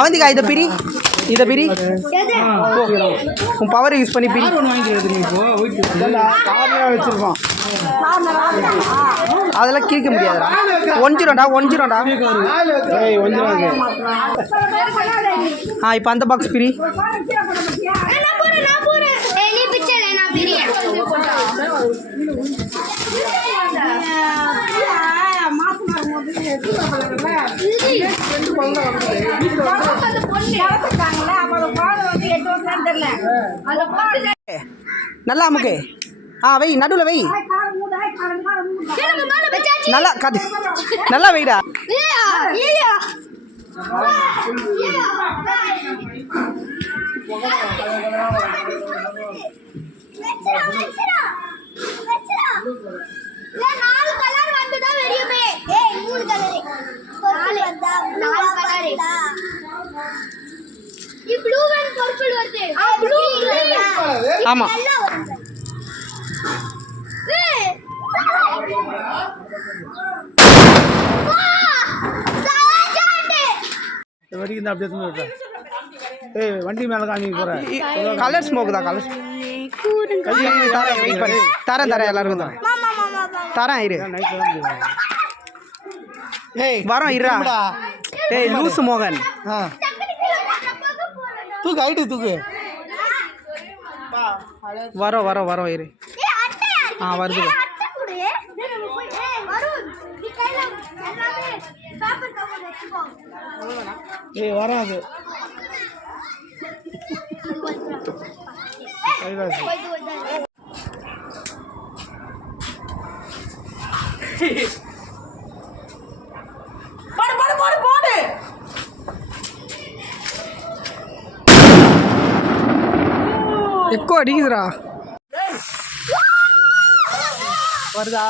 அவந்திக்கா இதை பிரி உன் பவர் யூஸ் பண்ணி பிரி வச்சிருக்கோம். அதெல்லாம் கேட்க முடியாதுடா. ஒஞ்சிடும்டா. இப்போ அந்த பாக்ஸ் பிரி. நல்லா அமுக்கு. வை நடுவில் வை. நல்லா காது. நல்லா வைடா. ஆமா வண்டி மேல காமிக்க போறேன். கலர் ஸ்மோக் தான். கலர் தரேன் எல்லாருக்கும் தரேன் இரு. வரோம் இருடா. லூசு மோகன் தூக்கு ஐட்டு தூக்கு. வரோம் இரு. வருது. வராது. எக்கோ அடிக்குதுடா. வருதா?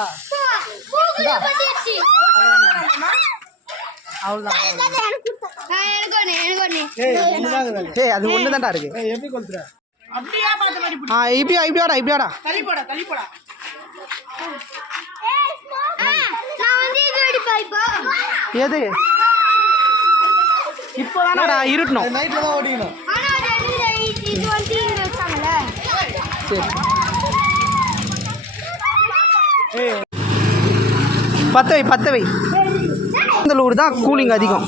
அது ஒண்ணுதான்டா இருக்கு. இப்படியாடா. எது இப்போதானடா இருட்டணும். நைட்ல தான் ஓடிக்கணும். பத்த வை. இந்த ஊர் தான் கூலிங் அதிகம்.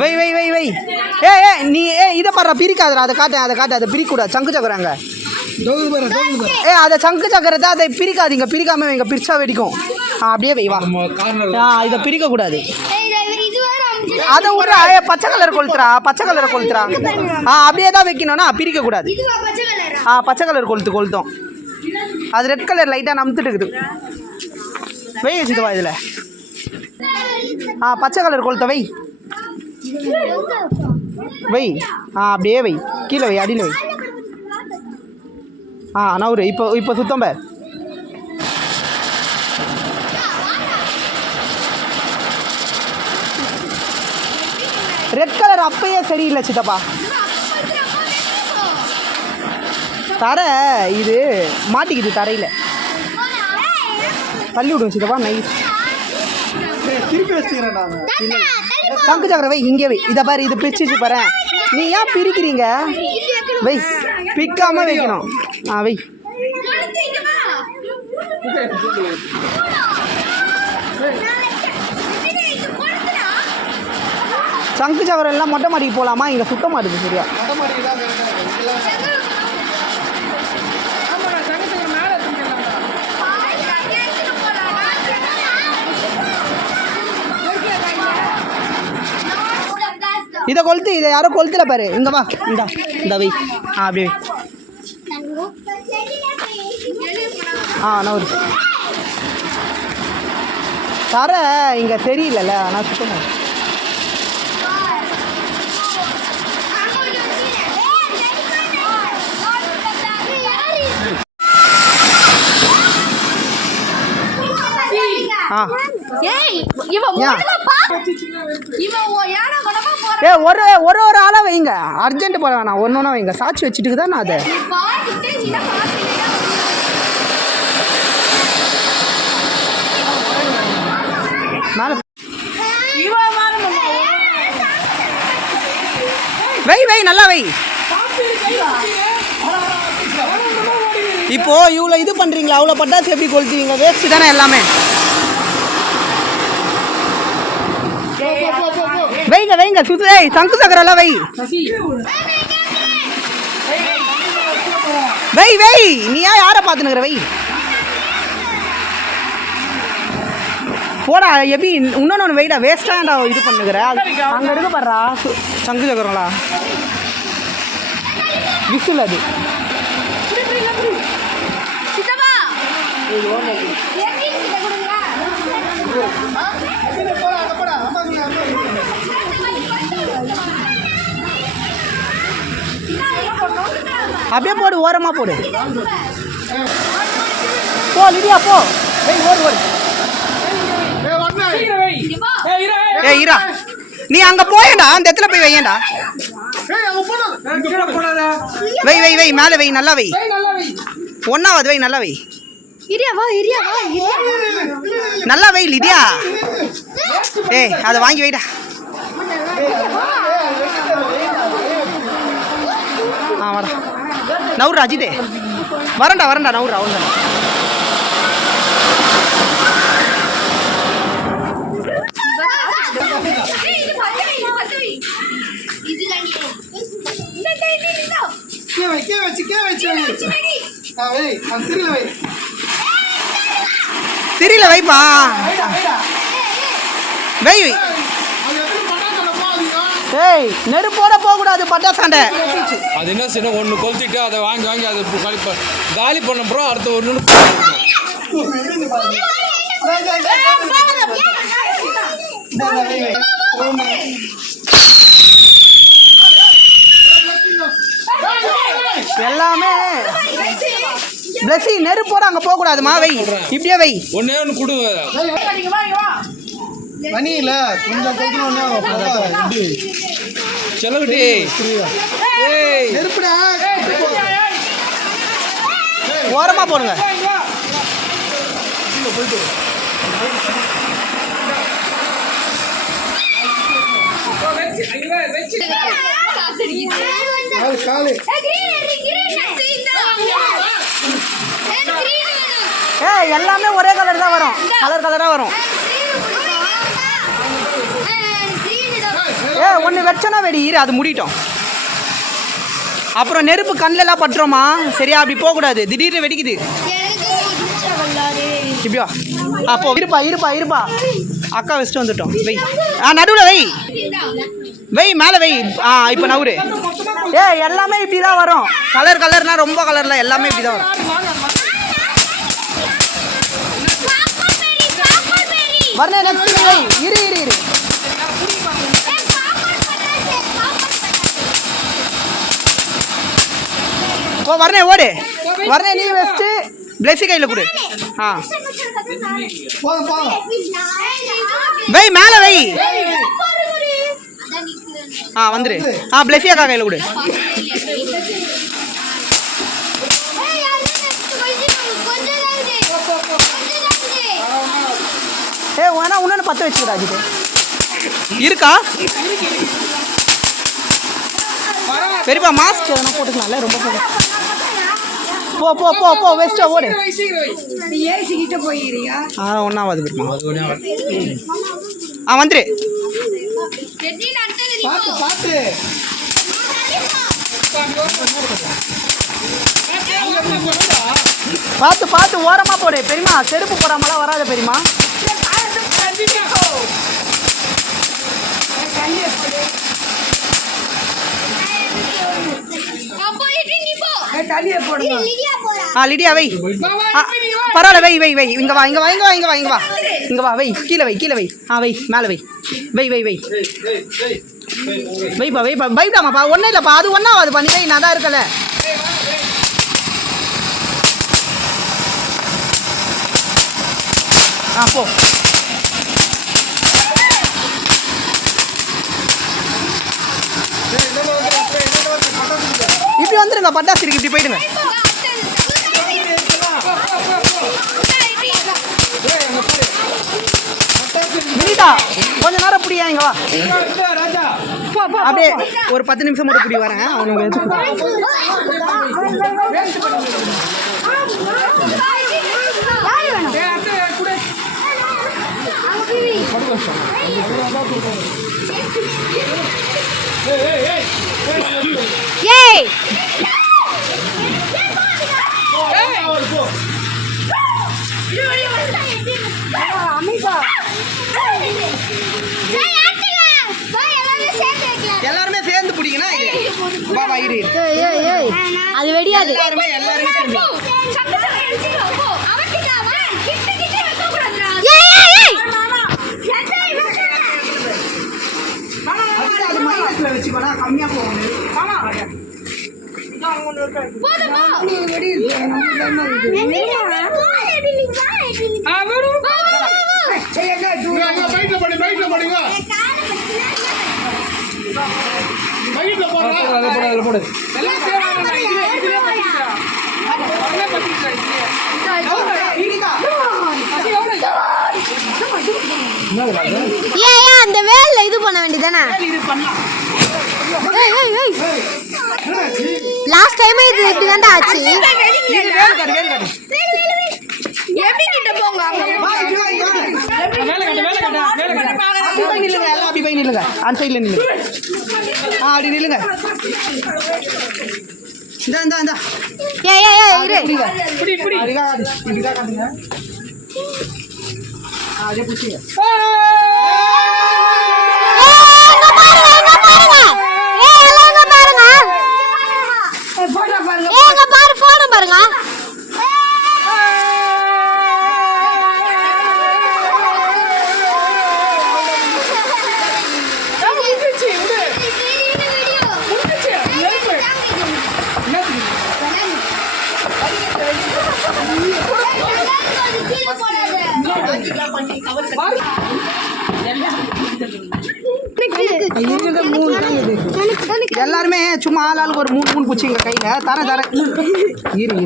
வை நீ இதை பாரு. பிரிக்காதடா. அதை காட்டு. அதை பிரிக்கூடாது. சங்கு சக்கராங்க. அதை சங்கு சக்கரத்தை அதை பிரிக்காதீங்க. பிரிக்காம வைங்க. பிரிச்சா வெடிக்கும். அப்படியே வை. வா. இதை பிரிக்க கூடாது. அதை ஒரு பச்சை கலர் கொளுத்துறா. அப்படியே தான் வைக்கணும்னா பிரிக்க கூடாது. பச்சை கலர் கொளுத்தும். அது ரெட் கலர் லைட்டாக நமுத்துட்டு இருக்குது. வை வச்சுட்டுவா இதில். பச்சை கலர் கொளுத்த வை. அப்படியே வை. கீழே வை. அடியில் வை. நவுறு. இப்போ சுத்தம் பார். ரெட் கலர் அப்பயே சரியில்லை சித்தப்பா. தர இது மாட்டிக்குது தரையில். தள்ளி விடுங்க சித்தப்பா. நைஸ். திருப்பி வச்சுக்கிறேன். சங்கு சக்கரை வை. இங்கே வை. இதை பாரு. இது பிரிச்சு பாரு. நீ ஏன் பிரிக்கிறீங்க? வை. பிக்காம வைக்கணும். வை. சங்கு சக்கரம் எல்லாம் மொட்டை மாடிக்கு போகலாமா? இங்கே சுத்த மாட்டுது. சரியா? இதை கொளுத்து. இதை யாரோ கொளுத்துல பாரு. இங்கே வா. இந்த வை. அப்படியே நவுறு. தர இங்கே சரியில்லைல்ல. ஆனால் சுத்தமாக ஒரு ஆளா வைங்க, அர்ஜென்ட் போட வேணாம், ஒன்னொன்னா வைங்க. சாட்சி வச்சுட்டு தான் அதை வை வை நல்லா வை. இப்போ இவ்வளோ இது பண்றீங்களா, அவ்வளோ பட்டாசு எப்படி கொளுத்துவீங்க? வேஸ்ட் தானே எல்லாமே. வைங்க வைங்க சுத்து. சங்கு சக்கரெல்லாம் வை வை வை. நீ யாரை பார்த்துனுக்குற? வை போடா. எப்படி இன்னொன்று வெயிடா வேஸ்ட்டாண்டா இது பண்ணுகிற? அங்கே இருக்க பாடுறா சங்கு சக்கரங்களா விசில் அது. அப்படியே போடு, ஓரமாக போடு. போ லிடியா போ. ஓடு ஓடு. ஈரா நீ அங்க போயேண்டா, அந்த இடத்துல போய் வையேண்டா. வை வை வை மேலே வை, நல்லா வை. ஒன்னாவது வை, நல்லா வை. நல்லா வை லிடியா. ஏய் அதை வாங்கி வைடா. வரா நவுரா அஜிதே. வரண்டா வரண்டா நவுரா ஒன்று. திரியில வைப்பா. வை வை. ஏய் நெருப்போட போகக்கூடாது பட்டாசாண்டை. அது என்ன சின்ன ஒன்று கொளுத்திட்டு அதை வாங்கி வாங்கி அதை காலி பண்ண ப்ரோ. அடுத்த ஒன்று எல்லாமே பிளஸி நெருப்போட அங்க போக கூடாதுமா. வை இப்படியே வை. ஒன்னே ஒன்று கொடு. மணியில கொஞ்சம் செலவுட்டி நெருப்புடா. ஓரமா போடுங்க. எல்லாமே ஒரே கலர் தான் வரும், கலர் கலரா வரும். ஒன்று வச்சோன்னா வெடி ஈர அது முடிட்டோம். அப்புறம் நெருப்பு கண்ணிலலாம் பட்டுறோமா? சரியா அப்படி போகக்கூடாது, திடீர்னு வெடிக்குது. இப்படியா அப்போ இருப்பா இருப்பா இருப்பா. அக்கா வச்சுட்டு வந்துட்டோம். வை நடுவில் வை வை மேலே வை. இப்போ நவுரு. எல்லாமே இப்படி தான் வரும். கலர் கலர்னா ரொம்ப கலர்ல எல்லாமே இப்படி தான் வரும். வரணே நெக்ஸ்ட் வை. இரு இரு இரு. ஓ வரணே ஓடு. வரணே நீ வச்சுட்டு பிளஸி கையில் கொடு. வை மேலே வை. வந்துரு. பிளஸி அக்கா கையில் கொடு. வேணா இன்னொன்று பற்ற வச்சுக்கிறா. இது இருக்கா பெரியப்பா? மாஸ்க் எதனா போட்டுக்கலாம்ல, ரொம்ப போடு. போ போ போ போ வெஸ்டா ஓடு. ஏசி கிட்ட போயிடுறியா? ஒன்றாவது பெரியப்பா. வந்துரு. பார்த்து பார்த்து ஓரமாக போடு பெரியமா. செருப்பு போடாமலாம் வராத பெரியமா. லிடியா வை. பரவாயில்ல வை வை வை. இங்க வா இங்க வா இங்க வா இங்க வா இங்க வா இங்க வா. வை கீழே வை கீழே வை. வை மேலே வை. வை வை வை வைப்பா வைப்பா. பயப்படாமாப்பா, ஒன்றும் இல்லைப்பா. அது ஒன்றாவாதுப்பா. நீ வை, நான் தான் இருக்கல. போ. இப்படி வந்துருங்க பட்டாசு இருக்கு இப்படி போயிடுங்க வினிதா கொஞ்ச நேரம் புரியா இங்க வா அப்படியே ஒரு 10 நிமிஷம் மட்டும் புரிய வரேன் அவனுக்கு ஏய் எல்லாருமே சேர்ந்து பிடிக்கணும் இது வா வா இரு அது வெடியாது எல்லாருமே சேர்ந்து அது மைனஸ்ல வச்சுக்கோனா கம்மியா போகும் ஏன் அந்த வேல்ல இது பண்ண வேண்டியதானே லாஸ்ட் டைம் இது இப்படி தான் ஆச்சு அப்படி போய் நில்லுங்க அந்த சைட்ல நில்லுங்க அப்படி நில்லுங்க இந்த இரு அதே பிடிச்சிங்க பாருங்க எல்லாருமே சும்மா ஆளுக்கு ஒரு 3 பூச்சிங்க கையில தர இரு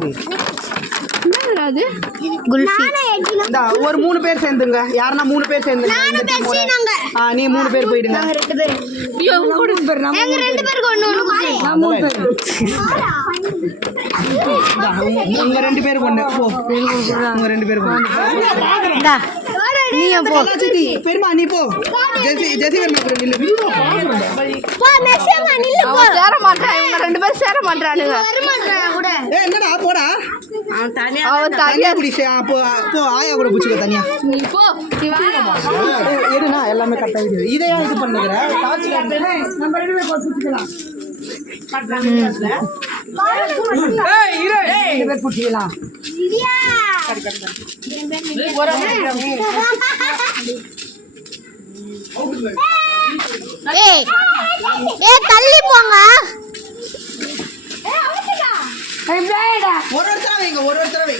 இந்த ஒரு 3 பேர் சேர்ந்துங்க யாருன்னா 3 பேர் சேர்ந்துங்க நீ 3 பேர் போயிடுங்க உங்க 2 பேருக்கு ஒண்ணு போ உங்க 2 பேருக்கு நீ போ பெருமா நீ போ ஜெசி நில்லு சேர மாட்டான் இவங்க 2 பேரும் சேர மாட்டானுங்க என்னடா போடா தனியா பிடிச்ச போ ஆயா கூட பிடிச்சிக்க தனியா எதுனா எல்லாமே கரெக்டா இருக்குது இதை ஏன் இது பண்ணுகிற நம்ம 2 பேர் பிடிச்சிக்கலாம் பிடிச்சிக்கலாம் தள்ளி போங்க ஒருத்தர வைங்க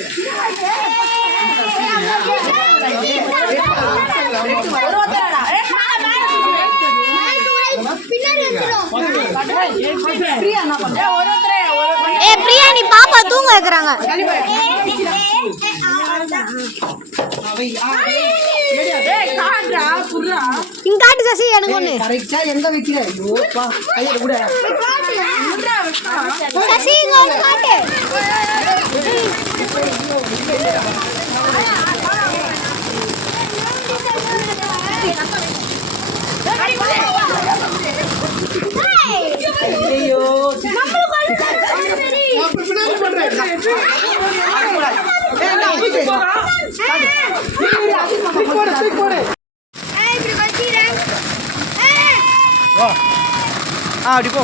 பிரியா நீ பாப்பா தூங்க வைக்கிறாங்க இங்க காட்டு சசி எனக்கு ஒண்ணு கரெக்டா எங்க வைக்கிற ஐயோப்பா கையில கூட சசி இங்க ஒண்ணு காட்டு ஐயோ அப்படி போ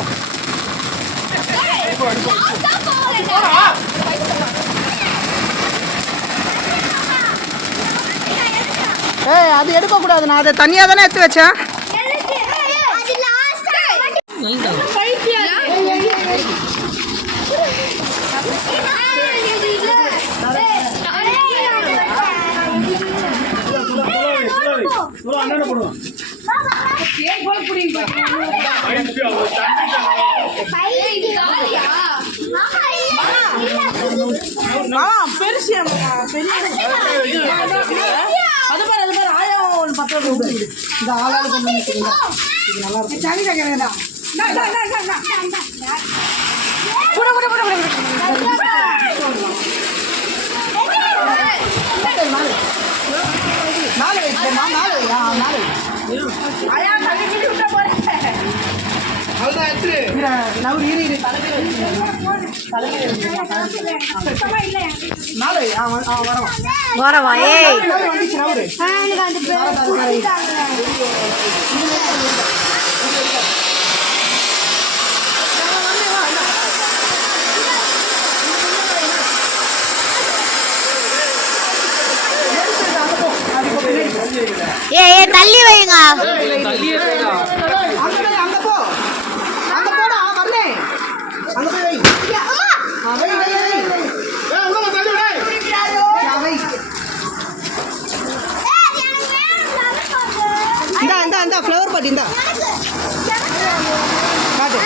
அது எடுக்க கூடாது நான் அதை தனியா தானே எடுத்து வச்சேன் பெருசு அது பாரு ஆயா ஒரு 10 ரூபாய் இந்த ஆளாளு கொண்டு வந்து இது நல்லா இருக்கு சாமி கேக்குறேன்டா கூட கூட கூட நாலு ஆயா தள்ளி கிட்டி விட்ட போறேன் அவ்வளவுதான் எடுத்து நவுரு இரு நாலு வரவா ஏய் வந்துச்சு நவுரு ஏய் தள்ளி வைங்க அங்க போடா வரலே அங்க போய் வை இந்த ஃப்ளவர் பாட்டி இந்த காட்டு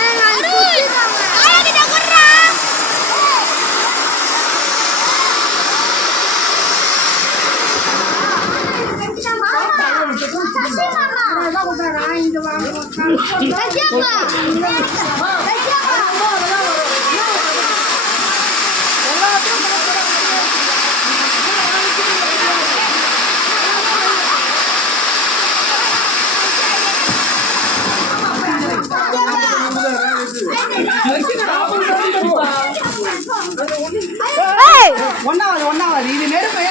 ஒன்னாவது இது நெருப்பையே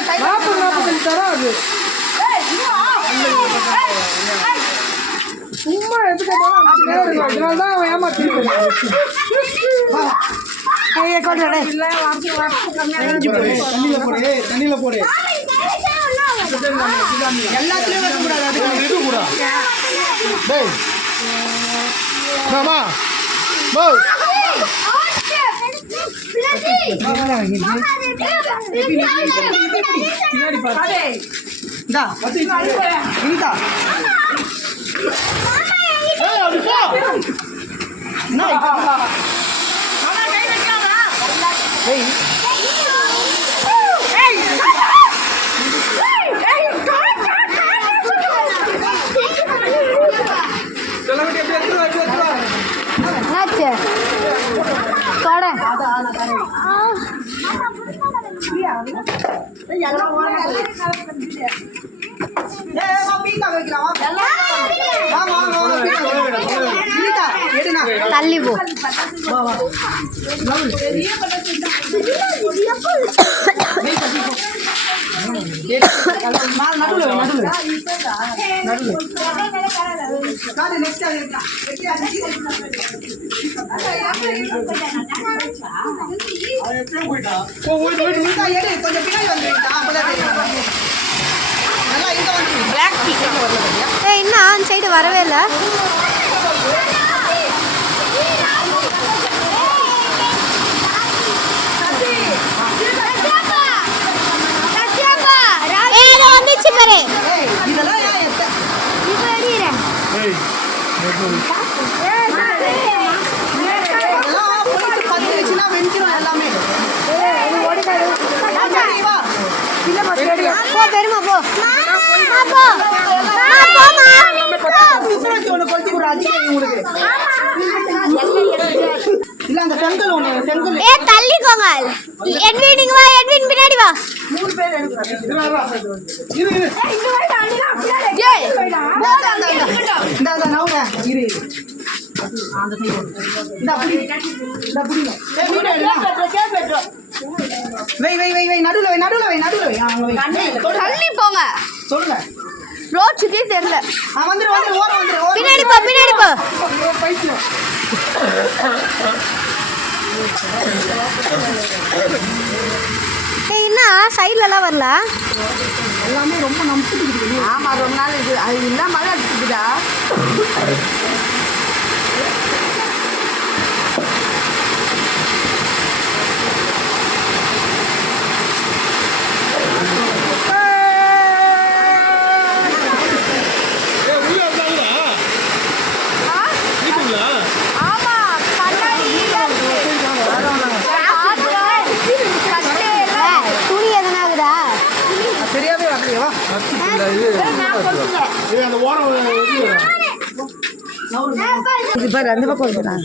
தராது சும்மா எடுத்துக்கலாம் ஏமாத்திருக்கேன் தண்ணியில போடு எல்லாத்துலயும் வைக்கக்கூடாது தள்ளி போ இன்னும் அந்த சைடு வரவே இல்லை வந்துச்சு பாரு பெருமா போ தள்ளிக்கோங்க எட்வின் நீங்க வா எட்வின் பின்னாடி வா 3 பேர் தள்ளி போங்க சொல்லுங்க ரோட் சுத்தி தெரியல பின்னாடி போ என்ன சைட்லலாம் வரல எல்லாமே ரொம்ப நம்பிட்டு ஆமா ரொம்ப நாள் இது அது என்ன மழை அடிச்சுக்குதா இது பாரு அந்த பக்கம் வந்துடுறான்.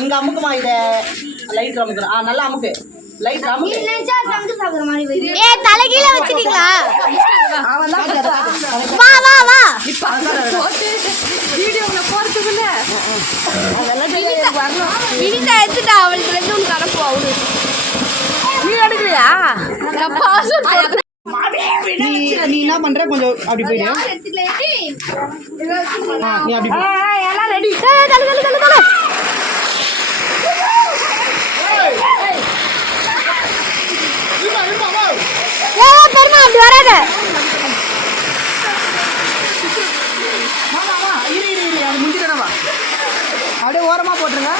இங்க அமுக்குமா இத லைட் அமுக்குறா நல்லா அமுக்கு லைட் அமுக்கு ஏ தலைகீழ வச்சிட்டீங்களா அவன் தான் வா வா வா வீடியோல போறதுக்குள்ள வினிதா எடுத்துட்டா அவளுக்கு ரெண்டு ஒன்று கலப்பு அவளு நீ எடுக்கலையா நீ என்ன பண்ற கொஞ்சம் அப்படி போயிடு நீ அப்படி எல்லாம் ரெடி தலை தலை தலை தலை தலை பெருமா அப்படி வராத அப்படியே ஓரமா போட்டுருங்க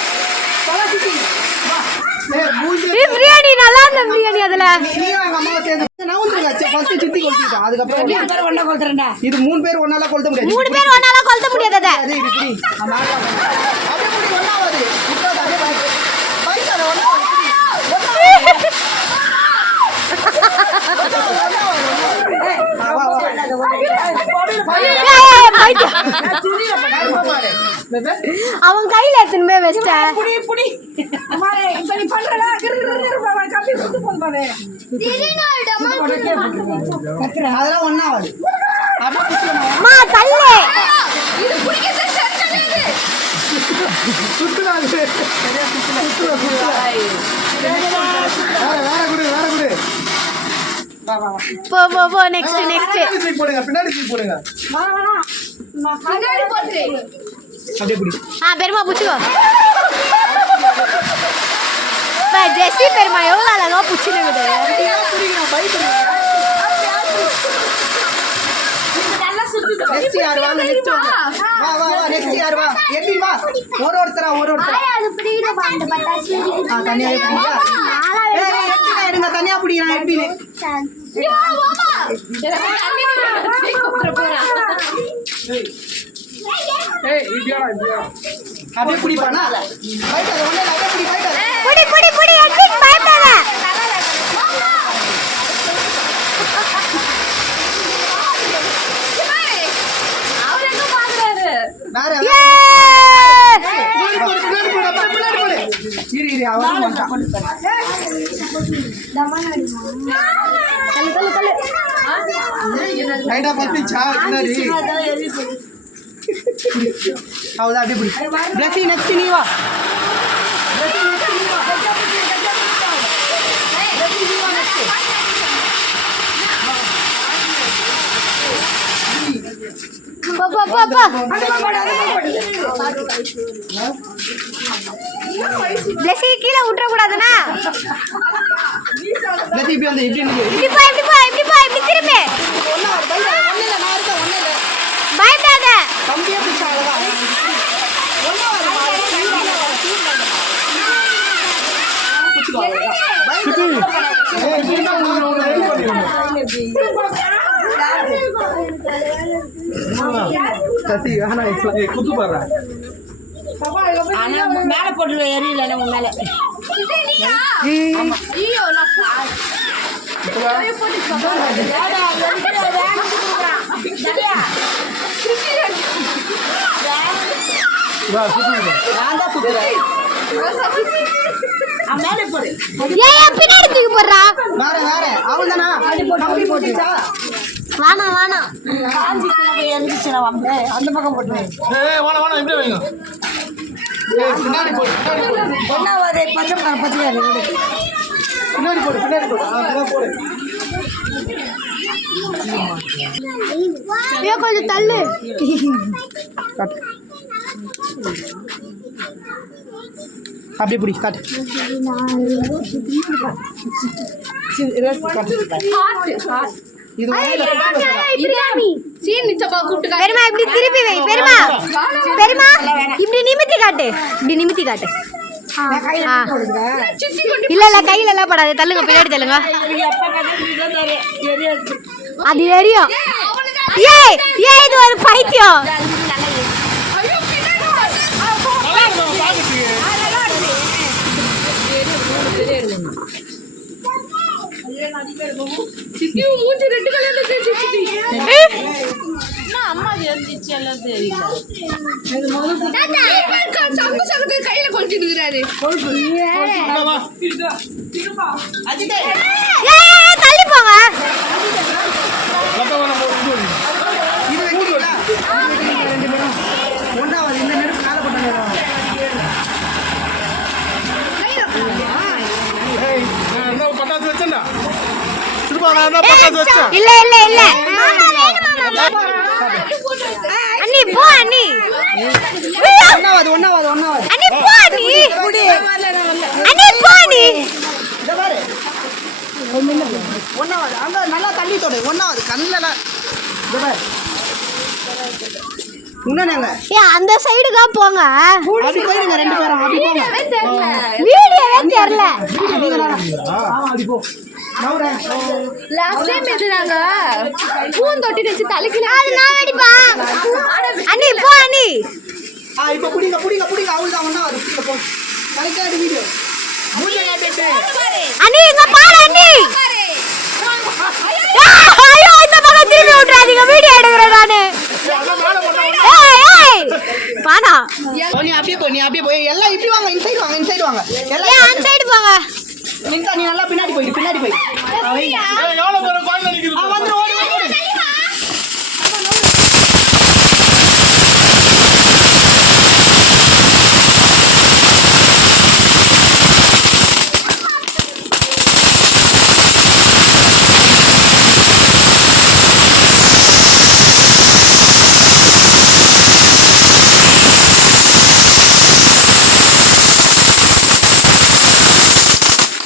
பிரியாணி நல்லா இருந்த பிரியாணி அதுல நீயும் எங்க அம்மாவை சேர்ந்து ஃபர்ஸ்ட் சித்தி கொளுத்திட்டான் அதுக்கப்புறம் ஒண்ணா கொளுத்துறேன்டா இது 3 பேர் ஒண்ணால கொளுத்த முடியாது 3 பேர் ஒண்ணால கொளுத்த முடியாது அத அது இது புடி அப்படியே புடி ஒண்ணாவது இப்போ அப்படியே பைக் அத ஒண்ணா அவன் கையில எத்தனை வச்சிட்டேன் அதெல்லாம் ஒண்ணாவது மா தள்ளு போ போ போ நெக்ஸ்ட் நெக்ஸ்ட் பின்னாடி போடுங்க அப்படியே புடி பெருமா புடிச்சுக்கோ ஜெசி பெருமா எவ்வளவு அழகா புடிச்சுனுக்குது நெக்ஸ்ட் யார் வா நெக்ஸ்ட் வா வா வா நெக்ஸ்ட் யார் வா எட்டி வா ஒருத்தரா தனியா எடுங்க தனியா புடி நான் எட்டி அப்படியே புடிப்பானா பைக் அத ஒண்ணே அப்படியே புடி பைக் அத புடி புடி புடி எட்டிங் பயப்படாத அவர் என்ன பாக்குறாரு வேற இரு அவன் ரைடா பத்திச்சா பின்னாடி அவ்வளோதான் அப்படியே புடி பிளஸி நெக்ஸ்ட் நீ வா போ போ போ போ பிளஸி கீழ விட்டுற கூடாதுனா பிளஸி இப்படி வந்து இப்படி நில்லு இப்படி போ இப்படி போ இப்படி போ இப்படி திரும்பு ஒண்ணே நான் இருக்கேன் ஒண்ணே இல்ல பயப்படாத கம்பியே பிடிச்சா அழகா குத்து பாரு மேல போட்டு எரியல நம்ம மேல பின்னாடி தூக்கி போடுறா வேற வேற அவள்தானா கம்பி போட்டுச்சா வானா வானா அந்த பக்கம் போட்டு இப்படி வைங்க பின்னாடி போடு ஒன்னாவது பச்சை பின்னாடி போடு போடு கொஞ்சம் தள்ளு அப்படியே பிடி காட்டு. இது பெருமா இப்படி திருப்பி வை. பெருமா பெருமா இப்படி நிமித்தி காட்டு. இப்படி நிமித்தி காட்டு. இல்ல இல்ல கையில எல்லாம் படாது. தள்ளுங்க, பின்னாடி தள்ளுங்க. அது எரியும். ஏய் ஏய் இது ஒரு பைத்தியம். கையில கொளுத்திட்டு இருக்கிறாரு. தள்ளி போங்க. ஒன்றாவது இந்த நெருப்பு மேலே போட்டாங்க. பட்டாசு வச்சா இல்ல இல்ல இல்ல அண்ணி போ அண்ணி. ஒன்றாவது ஒன்றாவது ஒன்றாவது அண்ணி போ அண்ணி. அண்ணி போ அண்ணி. இதை பாரு ஒன்றாவது அங்கே நல்லா தண்ணி தொடு. ஒன்றாவது கண்ணில் இதை பாரு இன்னொன்னு அந்த சைடு தான் போங்க. அப்படி போயிடுங்க 2 பேரும். அப்படி போங்க. வீடியோவே தெரியல. அப்படி போ. லாஸ்ட் டைம் எதுனாங்க பூந்தொட்டி வச்சு தலைக்கு அது நான் வெடிப்பா. அண்ணி போ அண்ணி. இப்போ புடிங்க புடிங்க புடிங்க. அவ்வளோதான் ஒன்றாவது புடிங்க போ. கரெக்டாக வீடியோ அண்ணி இங்க பாரு அண்ணி. ஐயோ இந்த பக்கம் திரும்பி விட்டுறாதீங்க. வீடியோ எடுக்கிறேன் நானு. ஏய் ஏய் பானா நீ அப்படியே போ. நீ அப்படியே போய் எல்லாம் இப்படி வாங்க. இன்சைடு வாங்க. இன்சைடு வாங்க. எல்லாம் அந்த சைடு போங்க. நின்டா நீ நல்லா பின்னாடி போயிடு. பின்னாடி போய் வந்து ஓடி ஓடி.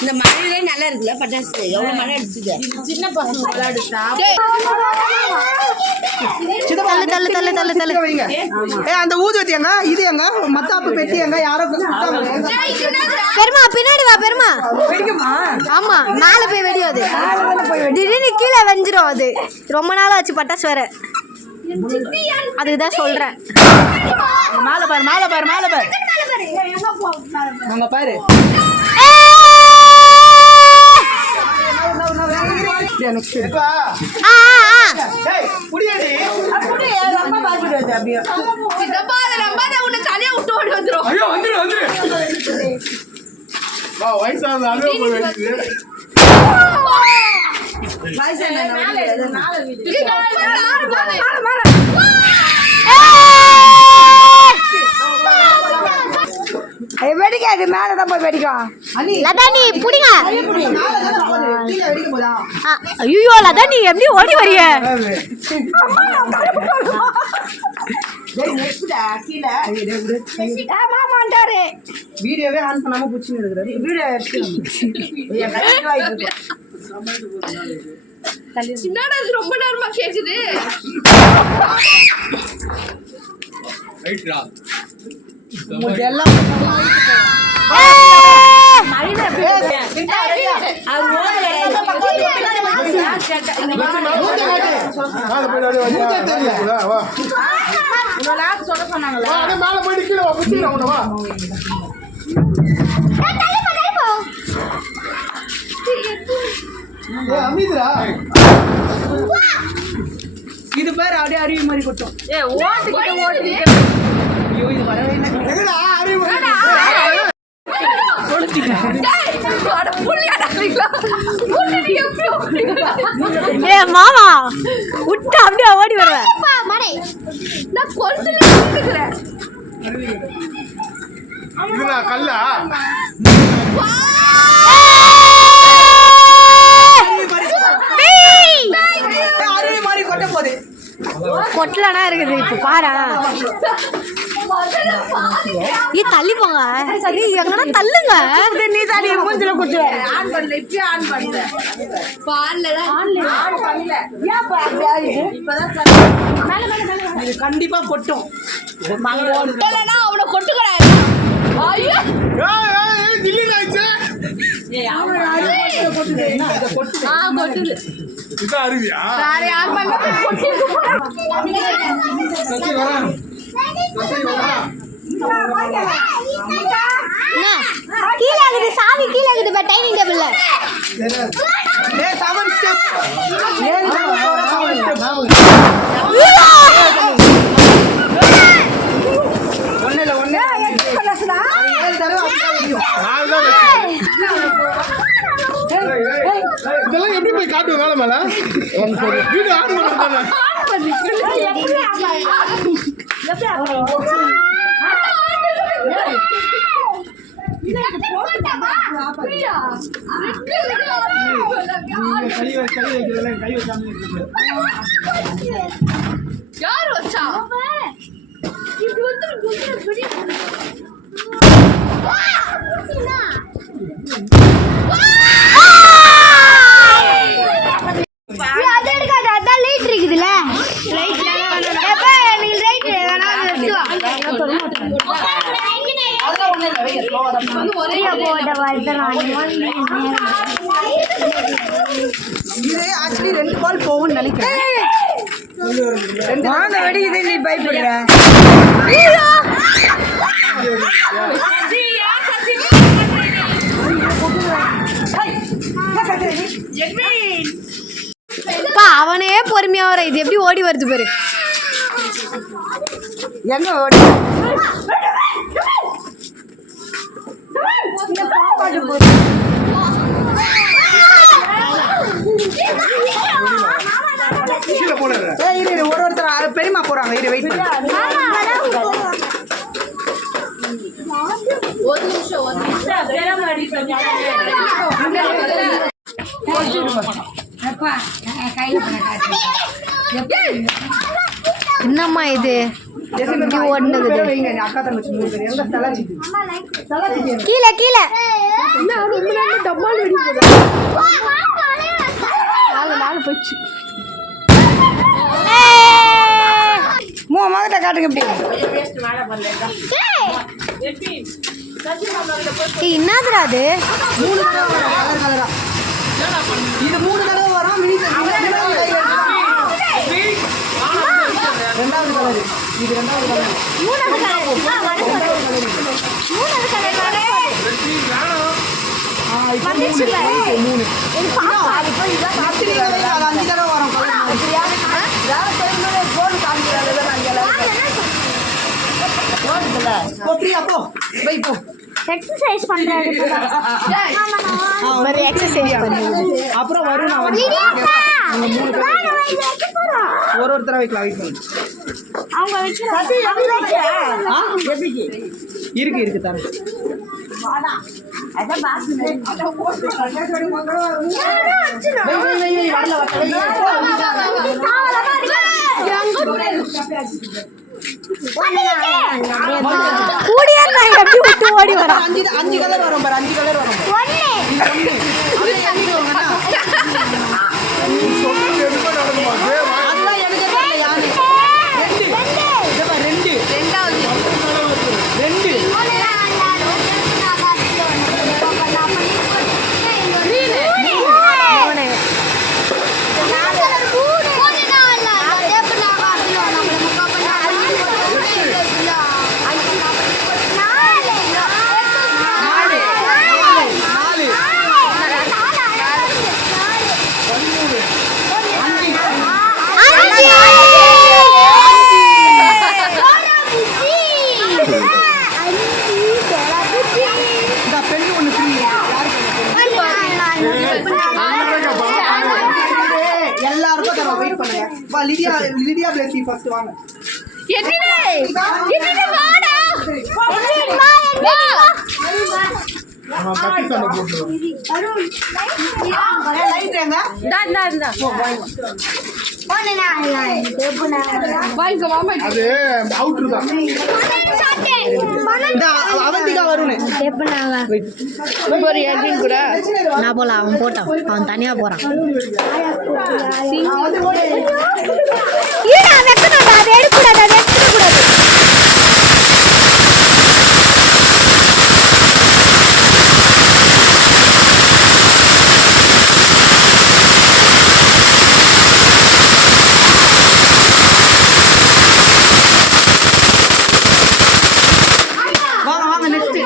இந்த மழையிலே நல்லா இருக்குல்ல பட்டாசு. எவ்வளவு மழை அடிச்சுது. சின்ன பசங்க விளையாடுச்சா. தள்ளு தள்ளு தள்ளு தள்ளு தள்ளு வைங்க. அந்த ஊதுவத்தி எங்க? இது எங்க? மத்தாப்பு பெட்டி எங்க? யாரோ பெருமா பின்னாடி வா. பெருமா வெடிக்குமா? ஆமா மேல போய் வெடியும். அது திடீர்னு கீழே வெஞ்சிரும். அது ரொம்ப நாள் ஆச்சு பட்டாசு வர. அதுதான் சொல்றேன். மேல பாரு மேல பாரு மேல பாரு. அங்க பாரு. வெடிக்காது. மேலதான் போய் வெடிக்கும். லதானி புடிங்க. ஐயோ லதானி எப்படி ஓடி வரிய? வீடியோவே ஆன் பண்ணாம புடிச்சுன்னு இருக்கிறாரு. வீடியோ ரொம்ப நேரமா கேக்குது. எல்லாம் சொல்ல சொன்னாங்களா? இது பேர் அப்படியே அருவி மாதிரி கொட்டும். ஐயோ இது வரவே மாமா விட்டு அப்படியே ஓடி வருவேன். கல்லா அருவி மாதிரி கொட்ட போகுது. கொட்டலனா இருக்குது இப்ப பாரு. தள்ளி போங்க சரி எங்கன்னா தள்ளுங்க நீ தாடி மூஞ்சில குத்து ஆன் பண்ணல இப்பயே ஆன் பண்ணல பால்ல தான் ஆன் பண்ணல ஏன் இப்பதான் இது கண்டிப்பா கொட்டும் கொட்டலனா அவள கொட்டுக்கறாரு ஐயோ கொட்டுது இதான் அருவியா வேற யார் பண்ண கொட்டிட்டு கீழே ஆகுது சாவி கீழே ஆகுது பட் டைனிங் டேபிள்ல ஏய் 7 ஸ்டெப் 7 ஒண்ணே ஒண்ணே 7 தடவை அப்படியே முடியும் இதெல்லாம் எப்படி போய் காட்டுவோம் வேலை மேல வீடு ஆன் பண்ணுறாங்க யார் வச்சா லைட் இருக்குதுல்ல இது ஆக்சுவலி 2 பால் போகும்னு நினைக்கிறேன் வாங்க வெடிக்குது நீ பயப்படுற அவனே பொறுமையா வர இது எப்படி ஓடி வருது பாரு எங்க ஓடி கீழே போடுற இரு ஒருத்தர் பெரியமா போறாங்க இரு வெயிட் பண்ணு ஒரு நிமிஷம் என்னம்மா இது ஓடுனது அக்கா தங்கச்சி 3 பேர் எங்க தலாச்சி கீழே கீழே போச்சு மகத்தை காட்டுங்க எப்படி என்னதுடா அது 3 தடவை வரும் கலர் கலரா இது 3 தடவை வரும் ரெண்டாவது கலர் இது ரெண்டாவது கலர் மூணாவது எக்ஸசைஸ் பண்றாரு ஒரு எக்ஸசைஸ் பண்ணுங்க அப்புறம் வரும் நான் ஒருத்தர வைக்கலாம் வெயிட் பண்ணு அவங்க இருக்கு தரேன் கூடியா எப்படி விட்டு ஓடி வர 5 கலர் வரும் பாரு 5 கலர் வரும் அதெல்லாம் எனக்கு தெரியல யாரு 2 எல்லாருக்கும் தரோம் வெயிட் பண்ணுங்க வா லிடியா பிளேசி ஃபர்ஸ்ட் வாங்க லைட் எங்க அது அவுட்ரு தான். இந்த அவந்திகா வரும்னு நான் போல அவன் போட்டான், அவன் தனியா போறான். அதை எடுக்கூடாது, அதை எடுத்துக்கூடாது. வாங்க நெக்ஸ்ட்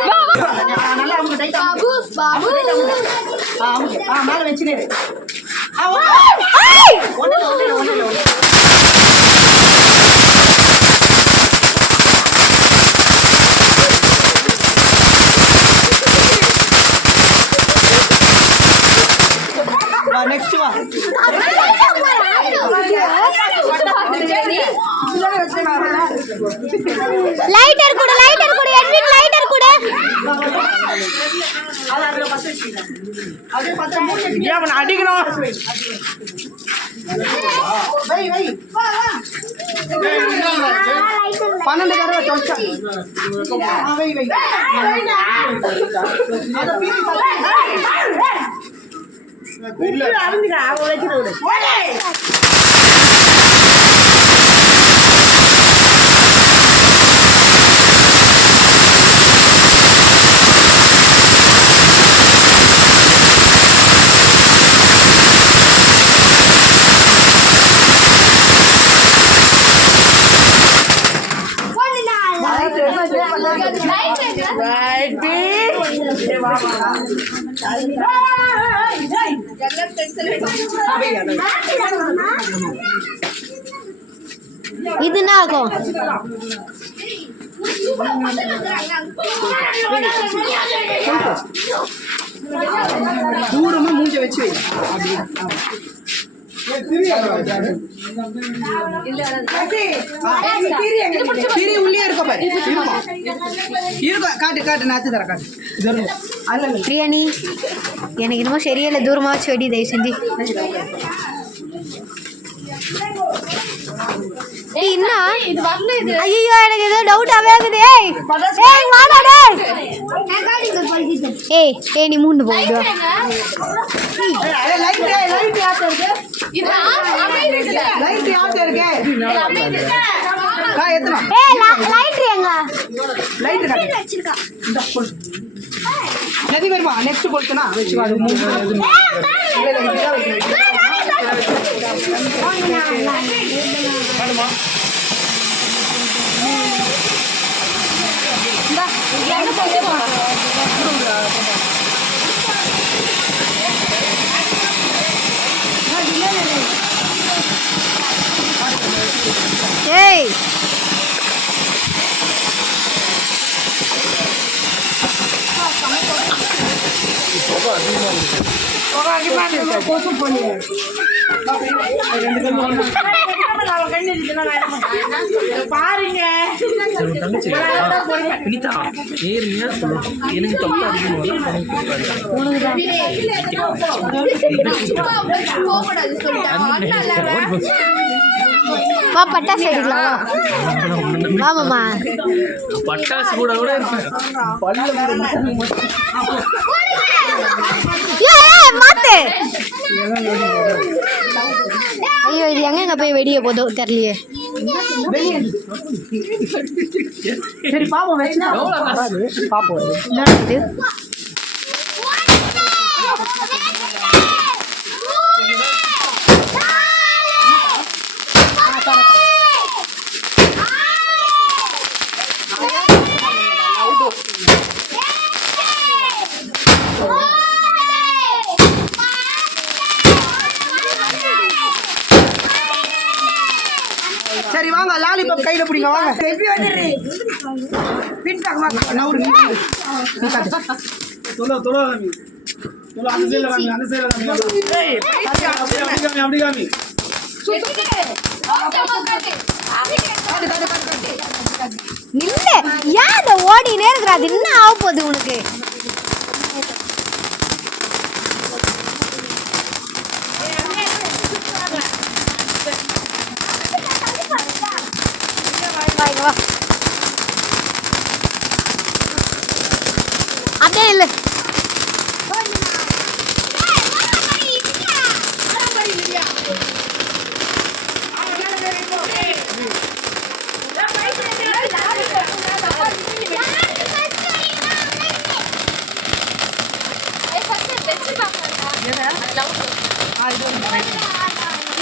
நல்லா அவங்க டைட்டா மேல வச்சுனே நெக்ஸ்ட் வா லைட்டர் கூட, லைட்டர் கூட, எட்வின் லைட்டர் கூட. அவன் அடிக்கணும். வை வை 12 தடவை தொலைச்சான். வை வை அத பீடி அழுந்துடா அவ வச்சிரு. இது என்ன ஆகும்? தூரமா மூஞ்ச வச்சு வை. திரி உள்ளே இருக்க பாரு. இருக்கும் காட்டு காட்டு நாச்சு தர காட்டு. பிரியாணி எனக்கு என்னமோ சரியில்லை, தூரமா வச்சு வெடி தயவு செஞ்சு. என்ன ஐயோ எனக்கு ஏதோ டவுட்டாவே இருக்குது. ஏய் வாடா டேய். ஏய் நீ மூண்டு போயிடு. லைட் யார்ட்ட இருக்கு? லைட் யார்ட்ட இருக்கு? எத்தனை லைட் எங்க? லைட் வச்சிருக்கா. இந்த போல் நதி வருமா? நெக்ஸ்ட் போல்ட்டனா வெச்சு அது மூணு இல்ல இதா வைக்கணும். பாடுமா இந்த என்ன போச்சு பா. ஏய் பாருங்க வா பட்டாசு அடிக்கலாம். வாமாம்மா பட்டாசு கூட கூட மாத்து. ஐயோ இது எங்க போய் வெடிய போதோ தெரியலையே. சரி பாப்போம் வெச்சு பாப்போம். என்னது சரி வாங்க லாலிபாப் கையில பிடிங்க வாங்க. எப்படி வந்துரு பின்டாக வாங்க நவுரு தொல தொல காமி தொல அந்த சைடுல காமி அந்த சைடுல காமி. ஏய் அப்படி காமி நில்ல. ஏன் அந்த ஓடினே இருக்கிற? அது என்ன ஆக போகுது உனக்கு? வா அப்படியே இல்லை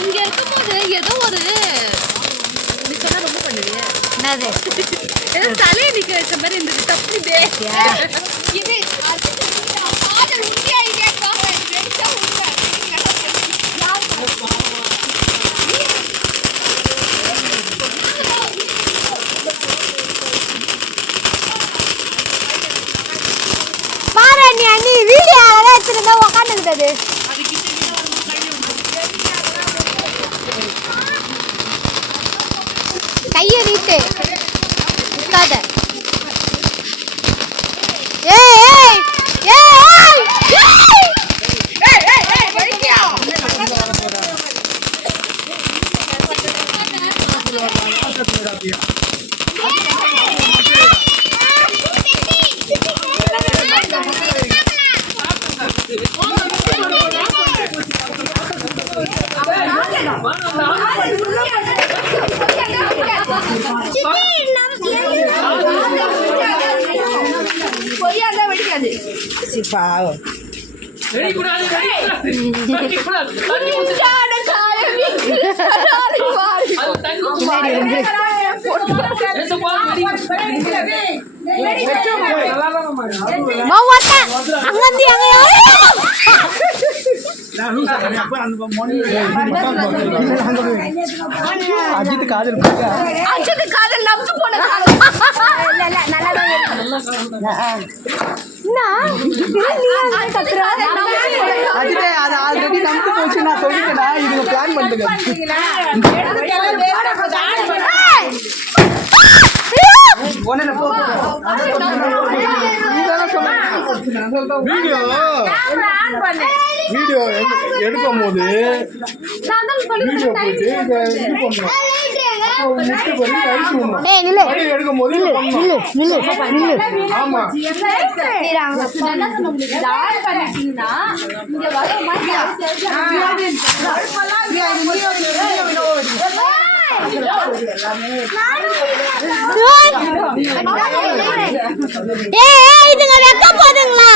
இங்க இருக்கும்போது ஏதோ ஒரு நீ சொன்னா ரொம்ப பண்ணுவீங்க என்னது ஏதோ தலையை நிக்க வச்ச மாதிரி இருந்தது தப்புதே இது காதல் உண்மையா இல்லையா காதல் வெடிச்சா உண்மை பாரு நீ வீடியோ அழகா வச்சிருந்தா உக்காந்துக்கிட்டது கையை நீட்டு உட்காத ஏய் பாவம் அஜித் காதல் நம்பு போன அஜித்தே அது ஆல்ரெடி நமக்கு போச்சு நான் சொல்லிட்டேனா இதுல பிளான் பண்ணுங்க வீடியோ எடுக்கும் போது வீடியோ போயிட்டு எடுக்கும் போது ஆமா இதுங்க வெக்க போதுங்களா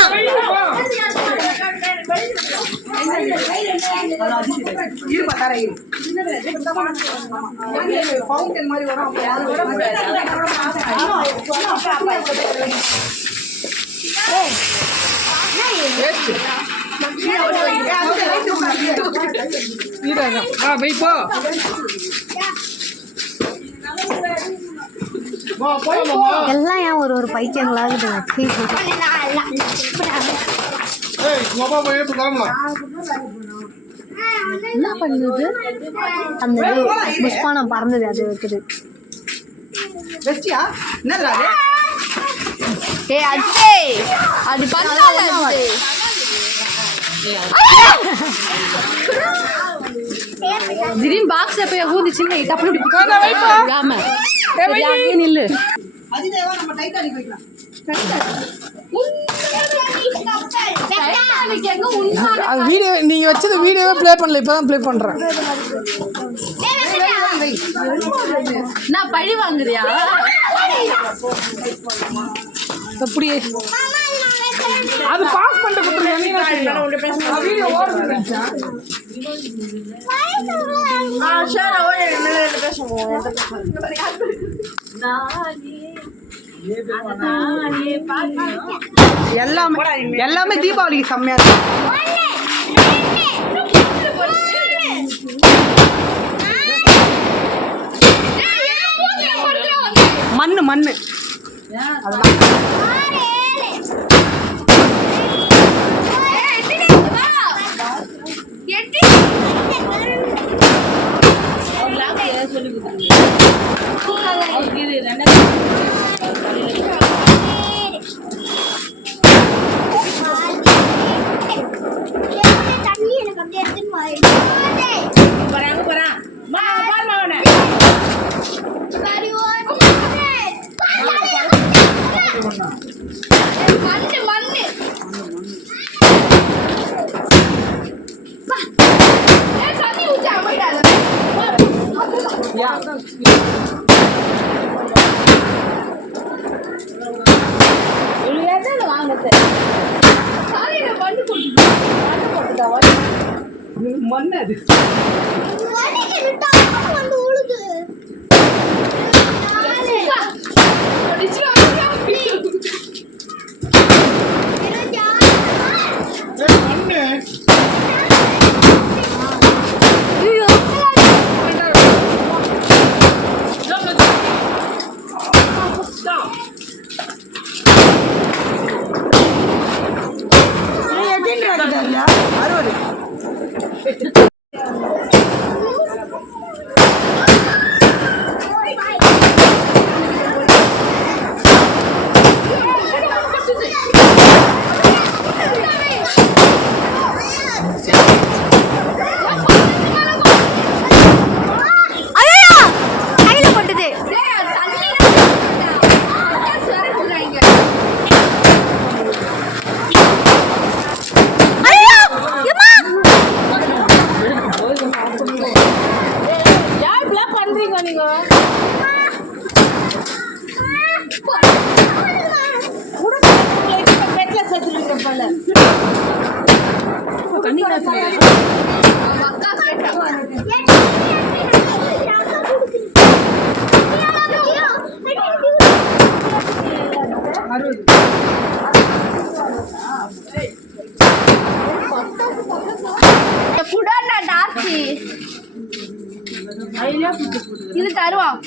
எல்லாம் ஏன் ஒரு பைத்தியங்களாகுது என்ன பண்ணுது அந்த புஷ்பானம் பறந்தது அது வைக்குது பெஸ்டியா என்னடா அது ஏய் அஜே அது பண்ணால திடீர்னு பாக்ஸ்ல போய் ஊதிச்சுன்னு டப்புனு ஆமா நில்லு அஜிதேவா நம்ம டைட்டானிக் வைக்கலாம் வீடியோ நீங்க வச்சது வீடியோவே ப்ளே பண்ணல இப்பதான் ப்ளே பண்றேன் நான் பழி வாங்குறியா அப்படியே அது பாஸ் பண்ணிட்டு கொடுத்துருங்க வீடியோ ஓடுது எல்லாமே தீபாவளிக்கு செம்மையா இருக்கு மண்ணு போறாங்க மண்ணு அது வந்து உழுது அறுபது இது தருவான்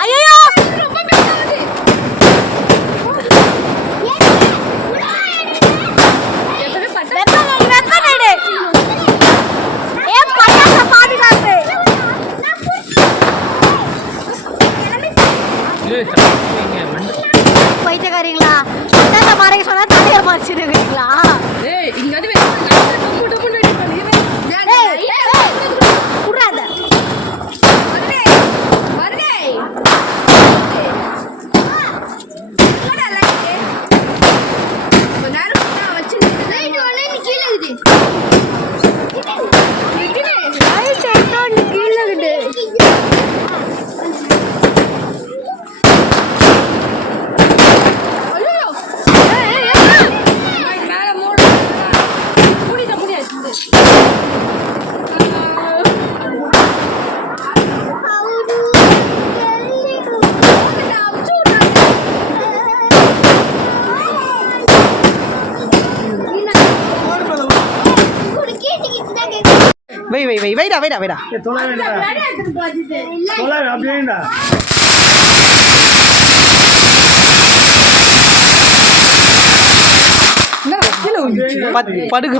ஐயோ பைத்தியக்காரீங்களா மறைக்க சொன்னா தலையை மறைச்சிருக்கீங்களா இங்க வந்து விடாத வைடா வைடா வைடா அப்படியேண்டா படுகு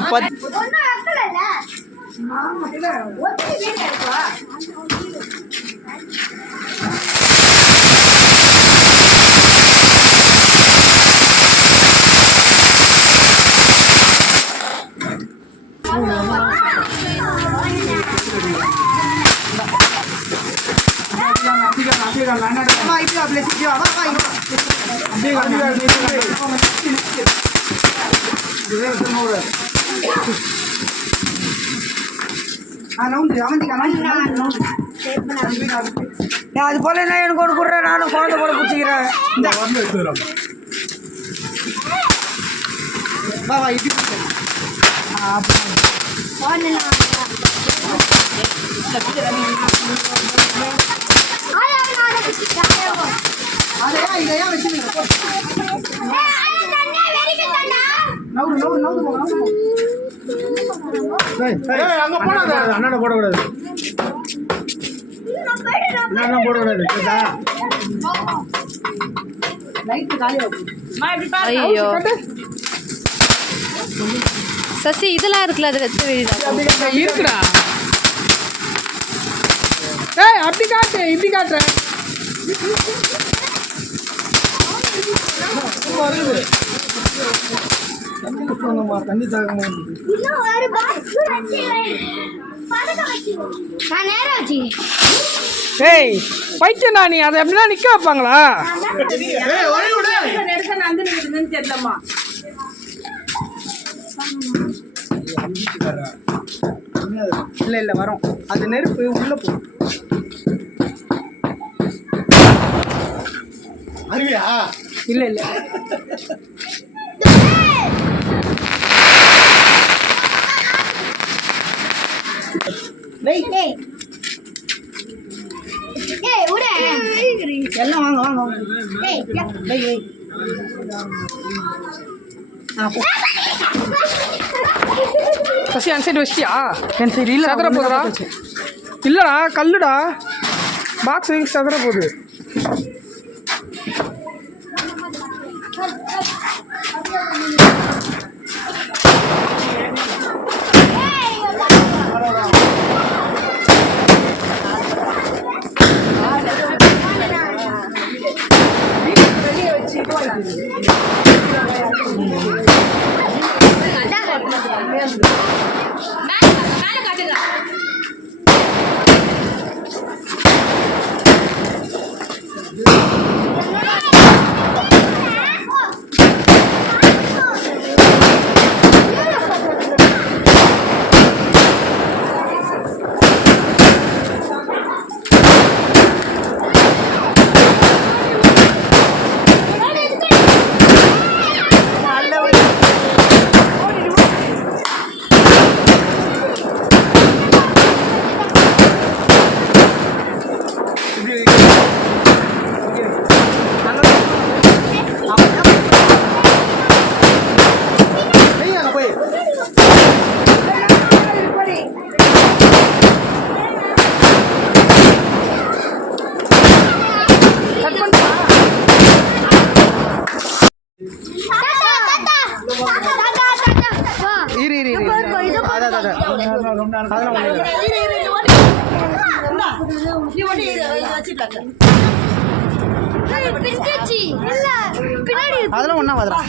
அது போல என்ன எனக்கு ஒன்று கொடுறேன் நானும் குழந்தை போல பிடிச்சிக்கிறேன் வா வா இது அதையா இதையா வச்சுருங்க அங்க போடாத அண்ணாட போடக்கூடாது அண்ணா போடக்கூடாது ஐயோ சசி இதெல்லாம் இருக்குல்ல அதை வச்சு இருக்குடா ஏய் அப்படி காட்டு இப்படி காட்டுறேன் தண்ணி தாகமா நான் நேரா வச்சு ஏய் பைத்தியனா நீ அதை எப்படின்னா நிற்க வைப்பாங்களா? ஏய் ஒரே விடு இல்லை இல்லை வரும். அது நெருப்பு உள்ளே போ. அருவியா இல்லை இல்லை ஏய் உட எல்லாம் வாங்க வாங்க வாங்க. ஏய் வெய் வெய். போ. பசி அந்த சைடு வச்சியா? என் சைடு இல்லை. சதுர போகுதுடா. இல்லைடா கல்லுடா. பாக்ஸ் வீங்கி சதுர போகுது. மேல காட்டுங்க. இரு இரு இரு. அதான் அதான் அதெல்லாம் பின்னாடி அதெல்லாம் ஒன்றா வந்துடும்.